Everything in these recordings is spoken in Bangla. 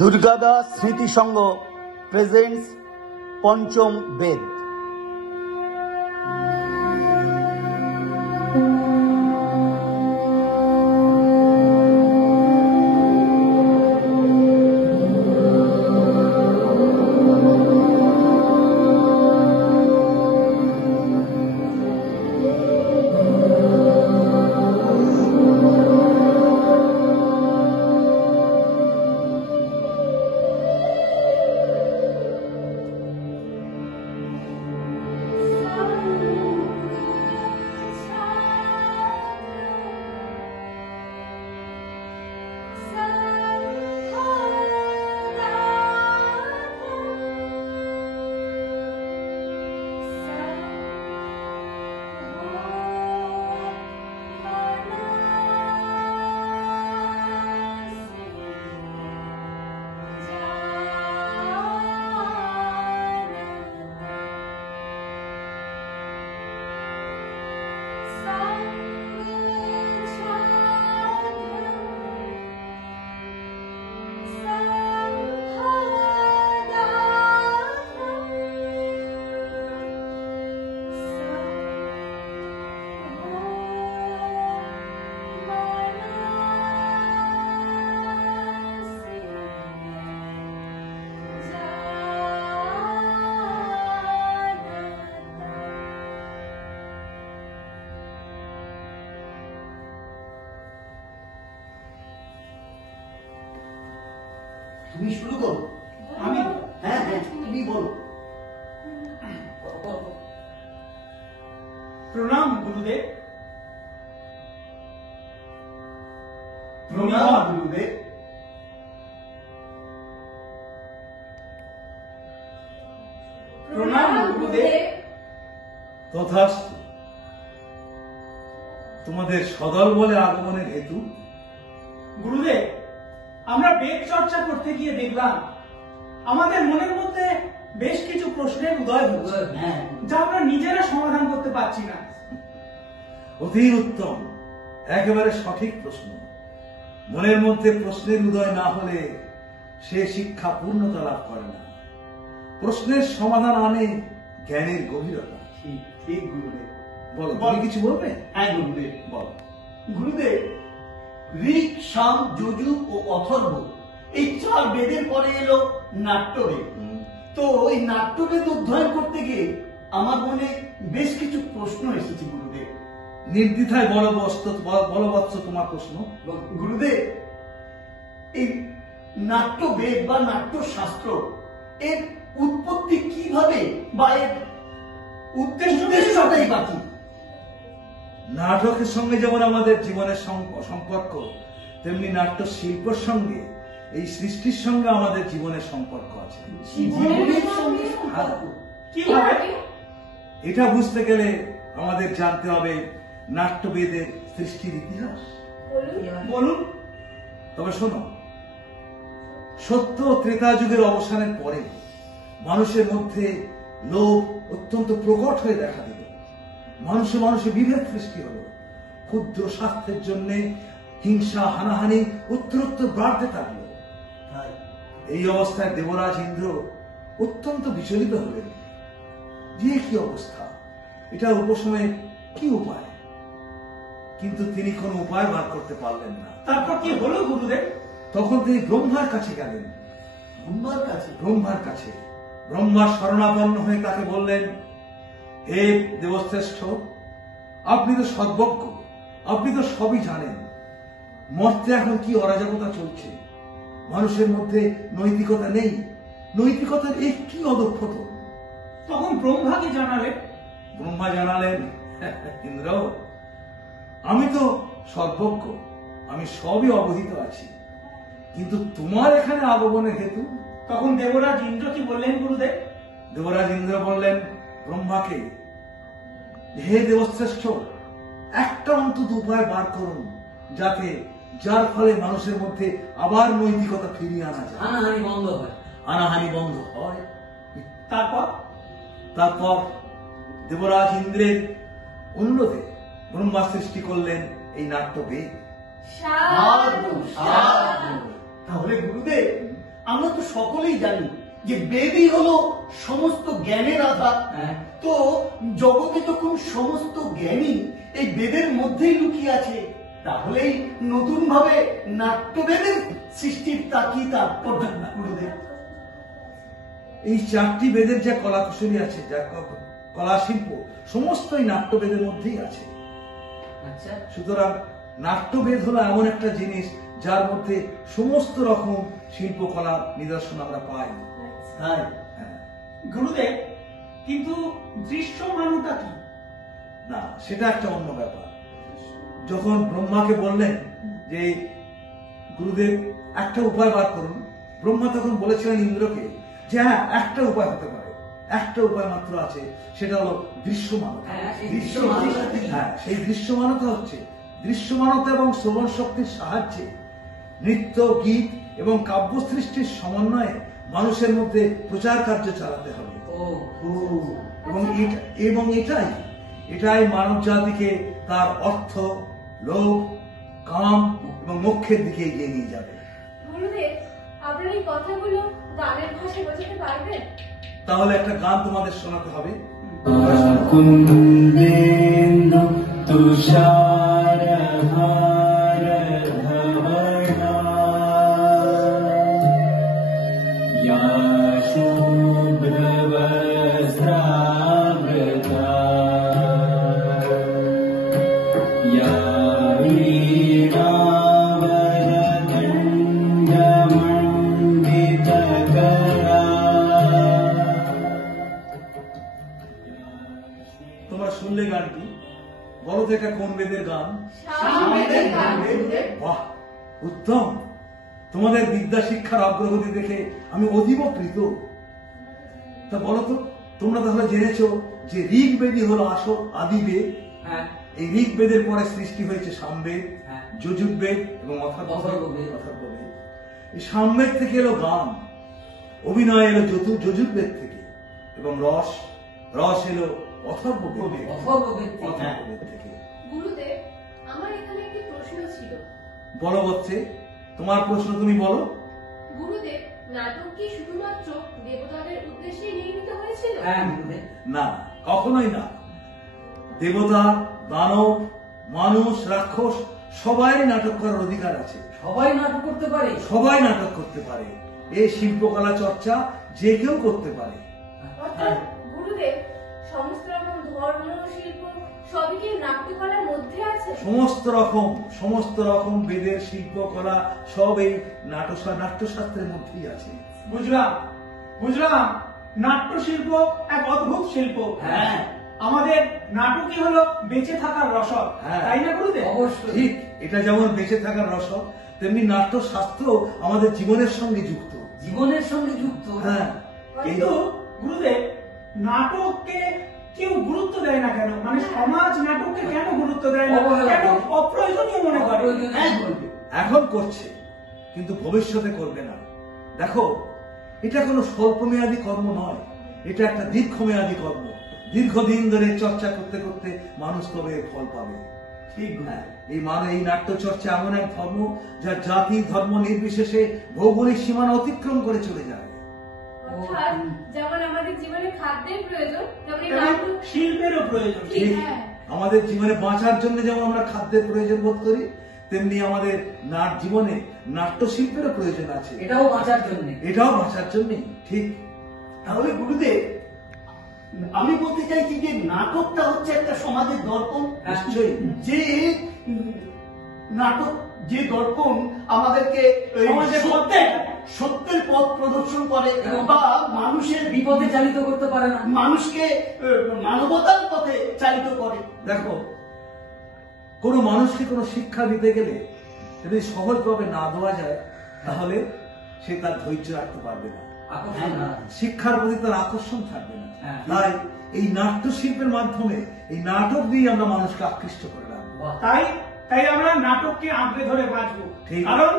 দুর্গাদাস স্মৃতি সংঘ প্রেজেন্টস পঞ্চম বেদ। তুমি শুরু করো। আমি? হ্যাঁ হ্যাঁ, তুমি বলো। প্রণাম গুরুদেব। প্রণাম গুরুদেব। প্রণাম গুরুদেব। তথাস্তু। তোমাদের সদল বলে আগমনের হেতু? গুরুদেব, আমরা বেদ চর্চা করতে গিয়ে দেখলাম আমাদের মনের মধ্যে বেশ কিছু প্রশ্নের উদয় হচ্ছে, যা আমরা নিজেরা সমাধান করতে পারছি না। অতি উত্তম, একেবারে সঠিক প্রশ্ন। মনের মধ্যে প্রশ্নের উদয় না হলে সে শিক্ষা পূর্ণতা লাভ করে না। প্রশ্নের সমাধান আনে জ্ঞানের গভীরতা। ঠিক ঠিক গুরুদেব। বলো, তুমি কিছু বলবে? হ্যাঁ গুরুদেব। বলো। গুরুদেব, ঋক, সাম, যজুর ও অথর্ব এই চার বেদের পরে এলো নাট্যবেদ। তো এই নাট্যবেদ অধ্যয়ন করতে গিয়ে আমার মনে বেশ কিছু প্রশ্ন এসেছে গুরুদেব। নির্দ্বিধায় বলবৎস তোমার প্রশ্ন। গুরুদেব, এই নাট্যবেদ বা নাট্যশাস্ত্র এর উৎপত্তি কিভাবে বা এর উদ্দেশ্যটাই বা কি? নাটকের সঙ্গে যেমন আমাদের জীবনের সম্পর্ক, তেমনি নাট্য শিল্পের সঙ্গে, এই সৃষ্টির সঙ্গে আমাদের জীবনের সম্পর্ক আছে। এটা বুঝতে গেলে আমাদের জানতে হবে নাট্যবেদের সৃষ্টির ইতিহাস। বলুন। তবে শোনো, সত্য ত্রেতা যুগের অবসানের পরে মানুষের মধ্যে লোভ অত্যন্ত প্রকট হয়ে দেখা দিল। মানুষে মানুষে বিভেদ সৃষ্টি হলো। ক্ষুদ্র স্বার্থের জন্য হিংসা হানাহানি উত্তরোত্তর বাড়তে থাকলো। এই অবস্থায় দেবরাজ ইন্দ্র অত্যন্ত বিচলিত হলেন। যে কি অবস্থা, এটা উপশমের কি উপায়? কিন্তু তিনি কোনো উপায় বার করতে পারলেন না। তারপর কি হলো গুরুদেব? তখন তিনি ব্রহ্মার কাছে গেলেন। ব্রহ্মার কাছে ব্রহ্মার শরণাপন্ন হয়ে তাকে বললেন, হে দেবশ্রেষ্ঠ, আপনি তো সর্বজ্ঞ, আপনি তো সবই জানেন। মর্তে এখন কি অরাজকতা চলছে, মানুষের মধ্যে নৈতিকতা নেই, নৈতিকতার এই কি অদক্ষত। তখন ব্রহ্মা কি জানালেন? ব্রহ্মা জানালেন, ইন্দ্র, আমি তো সর্বজ্ঞ, আমি সবই অবহিত আছি, কিন্তু তোমার এখানে আগমনের হেতু? তখন দেবরাজ ইন্দ্র কি বললেন গুরুদেব? দেবরাজ ইন্দ্র বললেন ব্রহ্মাকে, হে দেবশ্রেষ্ঠ, একটা অন্তত উপায় বার করুন, যার ফলে মানুষের মধ্যে আবার নৈতিকতা ফিরিয়ে আনা যায়, আনাহানি বন্ধ হয়। তারপর দেবরাজ ইন্দ্রের অনুরোধে ব্রহ্মা সৃষ্টি করলেন এই নাট্যবেদ। তাহলে গুরুদেব, আমরা তো সকলেই জানি যে বেদই হলো সমস্ত জ্ঞানের আধার। তো জগতে যখন সমস্ত জ্ঞানী এই বেদের মধ্যেই লুকিয়ে আছে, তাহলেই নতুন ভাবে নাট্যবেদের সৃষ্টির তা কি তাৎপর্য গুরুদেব? এই 4টি বেদের যা কলা কুশলী আছে, যা কলা শিল্প, সমস্তই নাট্যবেদের মধ্যেই আছে। সুতরাং নাট্যবেদ হলো এমন একটা জিনিস যার মধ্যে সমস্ত রকম শিল্পকলা নিদর্শন আমরা পাই। হ্যাঁ গুরুদেব, কিন্তু দৃশ্যমানতা কি? না, সেটা একটা অন্য ব্যাপার। যখন ব্রহ্মাকে বললেন যে গুরুদেব একটা উপায় বার করুন, ব্রহ্মা তখন বলেছিলেন ইন্দ্রকে যে হ্যাঁ, একটা উপায় হতে পারে, একটা উপায় মাত্র আছে, সেটা হলো দৃশ্যমানতা। হ্যাঁ, সেই দৃশ্যমানতা হচ্ছে দৃশ্যমানতা এবং শ্রবণ শক্তির সাহায্যে নৃত্য, গীত এবং কাব্য সৃষ্টির সমন্বয়ে মানুষের মধ্যে প্রচার কার্য চালাতে হবে। এবং এটাই মানব জাতিকে তার অর্থ, লোভ, কাম এবং মোক্ষের দিকে এগিয়ে নিয়ে যাবে। গুরুদেব, আপনার এই কথাগুলো গানের ভাষায় বোঝাতে পারবেন? তাহলে একটা গান তোমাদের শোনাতে হবে। কুন্দেন্দু তুষারহার ধবলা या शुभ्रवस्त्रावृता या वीणावरदण्डमण्डितकरा। তোমরা শুনলে গানটি, বলো তো এটা কোন বেদের গান? সামবেদের গান গুরুদেব। বাহ, উত্তম! তোমাদের বিদ্যা শিক্ষার অগ্রগতি দেখে আমি অতীব প্রীত। তা বলো তো, তোমরা তাহলে জেনেছো যে ঋগ্বেদই হলো আসল আদি বেদ। এই ঋগ্বেদের পরে সৃষ্টি হয়েছে সামবেদ, যজুর্বেদ এবং অথর্ববেদ। এই সামবেদ থেকে এলো গান, অভিনয় এলো যজুর্বেদ থেকে, এবং রস এলো অথর্ববেদ থেকে। গুরুদেব, আমার এখানে একটি প্রশ্ন ছিল। বলো বচ্ছে, তোমার প্রশ্ন তুমি বলো। গুরুদেব, নাটক কি শুধুমাত্র দেবতাদের উদ্দেশ্যে নির্মিত হয়েছিল? না, কখনোই না। দেবতা, দানব, মানুষ, রাক্ষস সবাই নাটক করার অধিকার আছে। সবাই নাটক করতে পারে। সবাই নাটক করতে পারে। এই শিল্পকলা চর্চা যে কেউ করতে পারে। অর্থাৎ গুরুদেব, সমস্ত রকম ধর্ম, শিল্প সবই কি নাট্যকলার মধ্যে আছে? সমস্ত রকম বেদের শিল্পকলা সব এই নাট্যশাস্ত্রের মধ্যেই আছে। বুঝলাম। নাট্য শিল্প এক অদ্ভুত শিল্প। হ্যাঁ, আমাদের নাটকই হলো বেঁচে থাকার রসদ, তাই না গুরুদেব? অবশ্যই। ঠিক, এটা যেমন বেঁচে থাকার রসদ, তেমনি নাট্যশাস্ত্র আমাদের জীবনের সঙ্গে যুক্ত। জীবনের সঙ্গে যুক্ত। হ্যাঁ, কিন্তু গুরুদেব, নাটককে কেউ গুরুত্ব দেয় না কেন? মানে সমাজ নাটককে কেন গুরুত্ব দেয় না, কেন অপ্রয়োজনীয় মনে করে? এখন করছে, কিন্তু ভবিষ্যতে করবে না। দেখো, এটা কোনো স্বল্পমেয়াদী কর্ম নয়, এটা একটা দীর্ঘমেয়াদী কর্ম। দীর্ঘদিন ধরে চর্চা করতে করতে মানুষ তবে ফল পাবে। ঠিক না? এই নাট্য চর্চা এমন এক ধর্ম যা জাতি ধর্ম নির্বিশেষে ভৌগোলিক সীমানা অতিক্রম করে চলে যায়। অর্থাৎ যেমন আমাদের জীবনে খাদ্যের প্রয়োজন, তেমনি এবং নাটক শিল্পেরও প্রয়োজন। ঠিক। আমাদের জীবনে বাঁচার জন্য যেমন আমরা খাদ্যের প্রয়োজন বোধ করি, তেমনি আমাদের জীবনে নাট্যশিল্পেরও প্রয়োজন আছে। এটাও বাঁচার জন্য। ঠিক। তাহলে গুরুদেব, আমি বলতে চাইছি যে নাটকটা হচ্ছে একটা সমাজের দর্পণ। নিশ্চয়ই। যে দর্পণ আমাদেরকে সমাজের সত্যের পথ প্রদর্শন করে বা মানুষের বিপদে চালিত করতে পারে না, মানুষকে মানবতার পথে চালিত করে। দেখো, কোন মানুষকে কোনো শিক্ষা দিতে গেলে যদি সহজভাবে না দেওয়া যায়, তাহলে সে তার ধৈর্য রাখতে পারবে না, শিক্ষার প্রতি তার আকর্ষণ থাকবে না। তাই এই নাট্যশিল্পের মাধ্যমে, এই নাটক দিয়ে আমরা মানুষকে আকৃষ্ট করে রাখবো। তাই আমরা নাটককে আঁকড়ে ধরে বাঁচবো, কারণ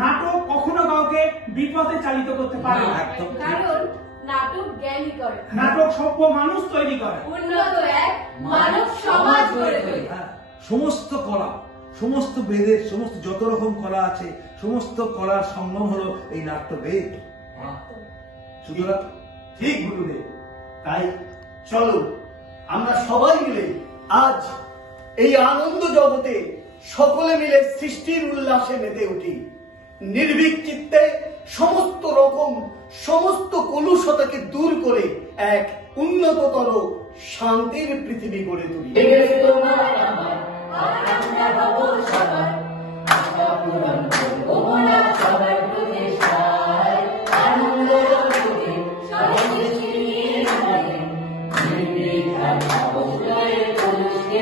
নাটক কখনো কাউকে বিপদে চালিত করতে পারে না। কারণ নাটক জ্ঞানী করে, নাটক সভ্য মানুষ তৈরি করে, উন্নত এক মানব সমাজ গড়ে তোলে। সমস্ত কলা, সমস্ত বেদের সমস্ত যত রকম কলা আছে সমস্ত কলার সঙ্গম হলো এই নাট্যবেদ। সুতরাং ঠিক গুরুদেব, তাই চলো আমরা সবাই মিলে আজ এই আনন্দ জগতে সকলে মিলে সৃষ্টির উল্লাসে মেতে উঠি। নির্ভীক চিত্তে সমস্ত কলুষতাকে দূর করে এক উন্নততর শান্তির পৃথিবী গড়ে তুলি।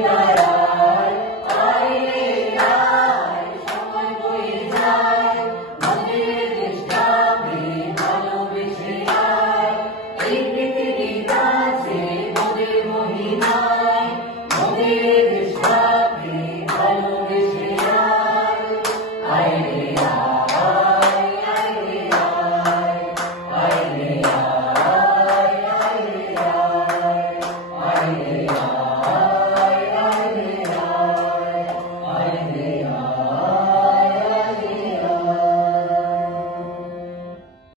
Bye.